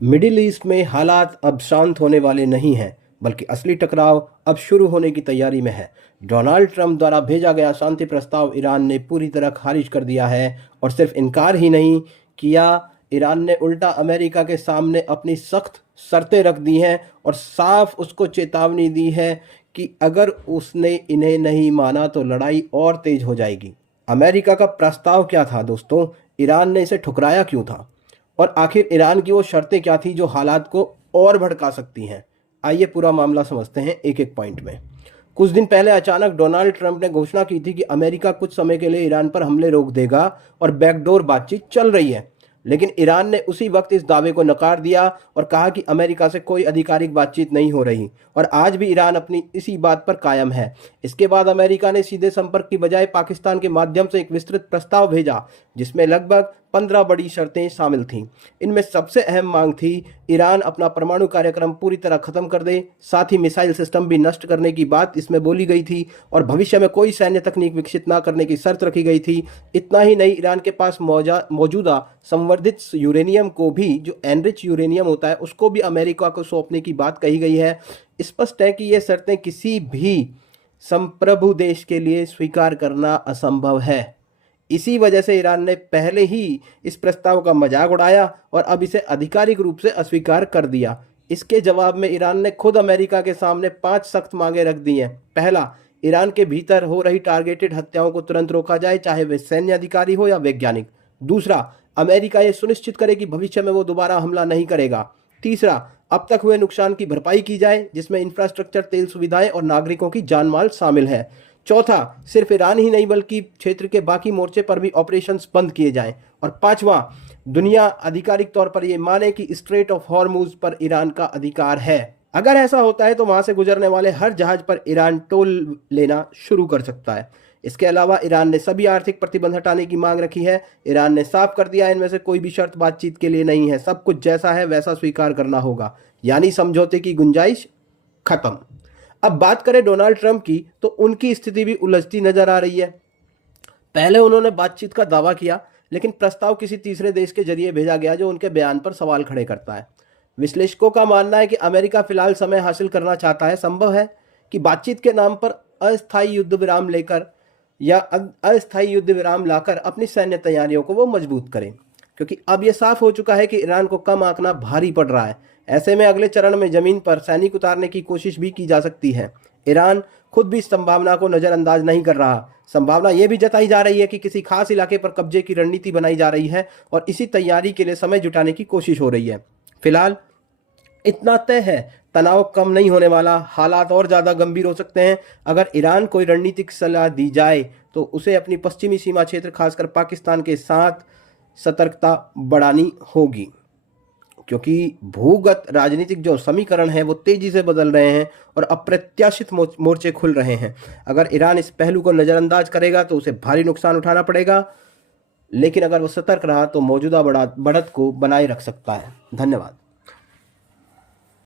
Middle east में हालात अब शांत होने वाले नहीं हैं, बल्कि असली टकराव अब शुरू होने की तैयारी में है। डोनाल्ड ट्रंप द्वारा भेजा गया शांति प्रस्ताव ईरान ने पूरी तरह खारिज कर दिया है और सिर्फ इनकार ही नहीं किया, ईरान ने उल्टा अमेरिका के सामने अपनी सख्त शर्तें रख दी हैं और साफ उसको चेतावनी दी है कि अगर उसने इन्हें नहीं माना तो लड़ाई और तेज हो जाएगी। अमेरिका का प्रस्ताव क्या था दोस्तों? ईरान ने इसे ठुकराया क्यों था? और आखिर ईरान की वो शर्तें क्या थी जो हालात को और भड़का सकती हैं? आइए पूरा मामला समझते हैं एक एक पॉइंट में। कुछ दिन पहले अचानक डोनाल्ड ट्रंप ने घोषणा की थी कि अमेरिका कुछ समय के लिए ईरान पर हमले रोक देगा और बैकडोर बातचीत चल रही है। लेकिन ईरान ने उसी वक्त इस दावे को नकार दिया और कहा कि अमेरिका से कोई आधिकारिक बातचीत नहीं हो रही, और आज भी ईरान अपनी इसी बात पर कायम है। इसके बाद अमेरिका ने सीधे संपर्क की बजाय पाकिस्तान के माध्यम से एक विस्तृत प्रस्ताव भेजा जिसमें लगभग 15 बड़ी शर्तें शामिल थीं। इनमें सबसे अहम मांग थी ईरान अपना परमाणु कार्यक्रम पूरी तरह खत्म कर दे, साथ ही मिसाइल सिस्टम भी नष्ट करने की बात इसमें बोली गई थी और भविष्य में कोई सैन्य तकनीक विकसित ना करने की शर्त रखी गई थी। इतना ही नहीं, ईरान के पास मौजूदा संवर्धित यूरेनियम को भी, जो एनरिच यूरेनियम होता है, उसको भी अमेरिका को सौंपने की बात कही गई है। स्पष्ट है कि ये शर्तें किसी भी संप्रभु देश के लिए स्वीकार करना असंभव है। इसी वजह से ईरान ने पहले ही इस प्रस्ताव का मजाक उड़ाया और अब इसे आधिकारिक रूप से अस्वीकार कर दिया। इसके जवाब में ईरान ने खुद अमेरिका के सामने 5 सख्त मांगे रख दी हैं। पहला, ईरान के भीतर हो रही टारगेटेड हत्याओं को तुरंत रोका जाए, चाहे वे सैन्य अधिकारी हो या वैज्ञानिक। दूसरा, अमेरिका ये सुनिश्चित करे कि भविष्य में वो दोबारा हमला नहीं करेगा। तीसरा, अब तक हुए नुकसान की भरपाई की जाए, जिसमें इंफ्रास्ट्रक्चर, तेल सुविधाएं और नागरिकों की जान माल शामिल है। चौथा, सिर्फ ईरान ही नहीं बल्कि क्षेत्र के बाकी मोर्चे पर भी ऑपरेशंस बंद किए जाएं। और पांचवा, दुनिया आधिकारिक तौर पर यह माने कि स्ट्रेट ऑफ हॉर्मुज पर ईरान का अधिकार है। अगर ऐसा होता है तो वहां से गुजरने वाले हर जहाज पर ईरान टोल लेना शुरू कर सकता है। इसके अलावा ईरान ने सभी आर्थिक प्रतिबंध हटाने की मांग रखी है। ईरान ने साफ कर दिया इनमें से कोई भी शर्त बातचीत के लिए नहीं है, सब कुछ जैसा है वैसा स्वीकार करना होगा, यानी समझौते की गुंजाइश खत्म। अब बात करें डोनाल्ड ट्रंप की, तो उनकी स्थिति भी उलझती नजर आ रही है। पहले उन्होंने बातचीत का दावा किया, लेकिन प्रस्ताव किसी तीसरे देश के जरिए भेजा गया जो उनके बयान पर सवाल खड़े करता है। विश्लेषकों का मानना है कि अमेरिका फिलहाल समय हासिल करना चाहता है। संभव है कि बातचीत के नाम पर अस्थायी युद्ध विराम लेकर या अस्थायी युद्ध विराम लाकर अपनी सैन्य तैयारियों को वो मजबूत करें, क्योंकि अब यह साफ हो चुका है कि ईरान को कम आंकना भारी पड़ रहा है। ऐसे में अगले चरण में जमीन पर सैनिक उतारने की कोशिश भी की जा सकती है। ईरान खुद भी इस संभावना को नजरअंदाज नहीं कर रहा। संभावना यह भी जताई जा रही है कि किसी खास इलाके पर कब्जे की रणनीति बनाई जा रही है और इसी तैयारी के लिए समय जुटाने की कोशिश हो रही है। फिलहाल इतना तय है, तनाव कम नहीं होने वाला, हालात और ज़्यादा गंभीर हो सकते हैं। अगर ईरान कोई रणनीतिक सलाह दी जाए तो उसे अपनी पश्चिमी सीमा क्षेत्र, खासकर पाकिस्तान के साथ सतर्कता बढ़ानी होगी, क्योंकि भूगत राजनीतिक जो समीकरण है वो तेजी से बदल रहे हैं और अप्रत्याशित मोर्चे खुल रहे हैं। अगर ईरान इस पहलू को नज़रअंदाज करेगा तो उसे भारी नुकसान उठाना पड़ेगा, लेकिन अगर वो सतर्क रहा तो मौजूदा बढ़त को बनाए रख सकता है। धन्यवाद।